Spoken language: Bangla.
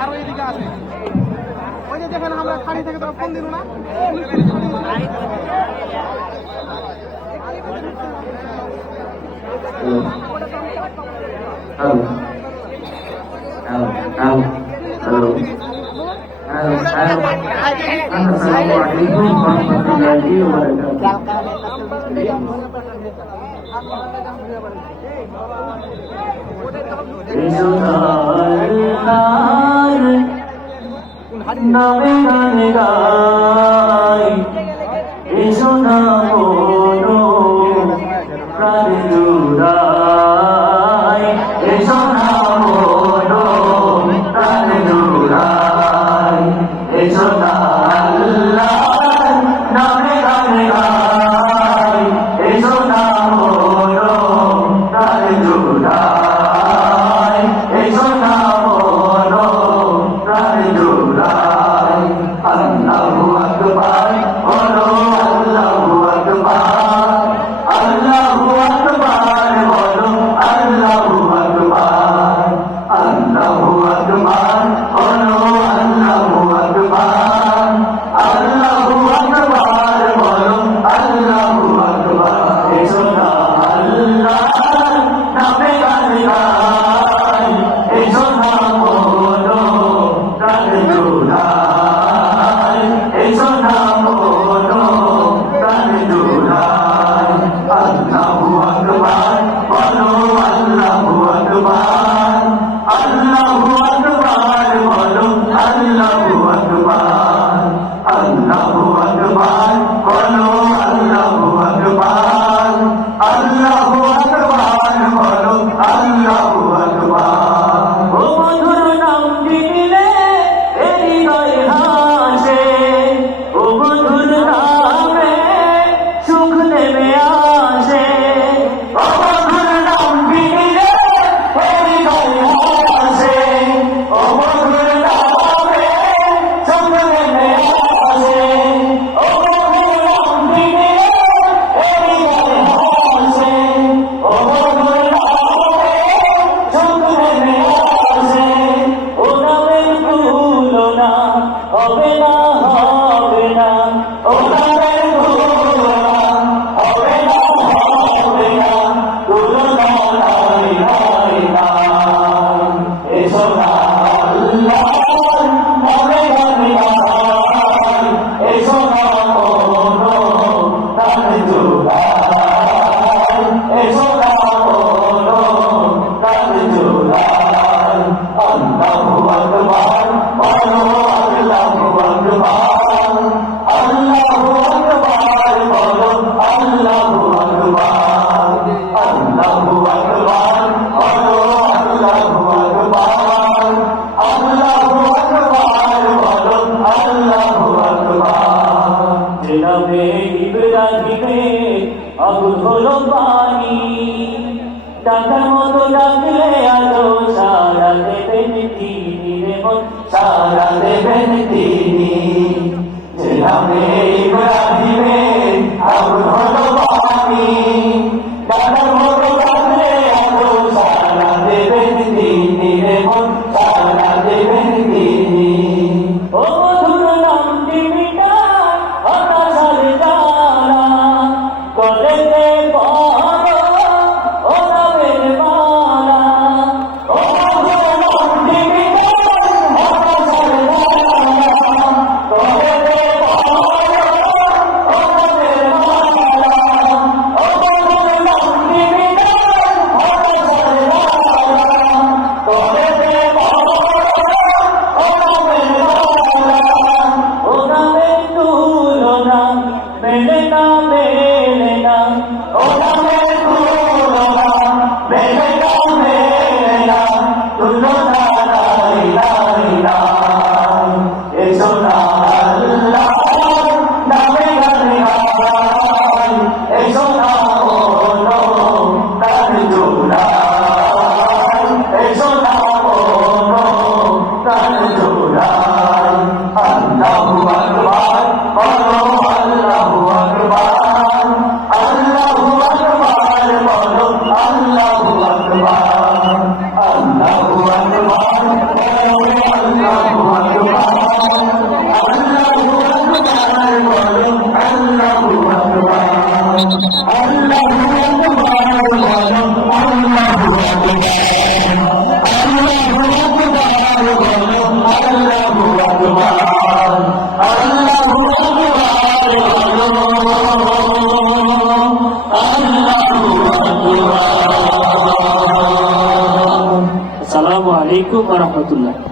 আরো এদিকে আছে ওই যে দেখেন আমরা খাড়ি থেকে তো ফোন দিল না Assalamualaikum warahmatullahi wabarakatuh. ডাকার মতো ডাকলে আলো সারা দেবেন তিনি রে মন সারা দেবেন তিনি যে নামে ইব্রাহিমের আগুন হলো পানি ডাকার মতো ডাকলে আলো সারা দেবেন তিনি রে মন সারা দেবেন তিনি ও মধুর নামটি মিটার হতাশার জ্বালা কলেজে আলাইকুম ওয়া রাহমাতুল্লাহ।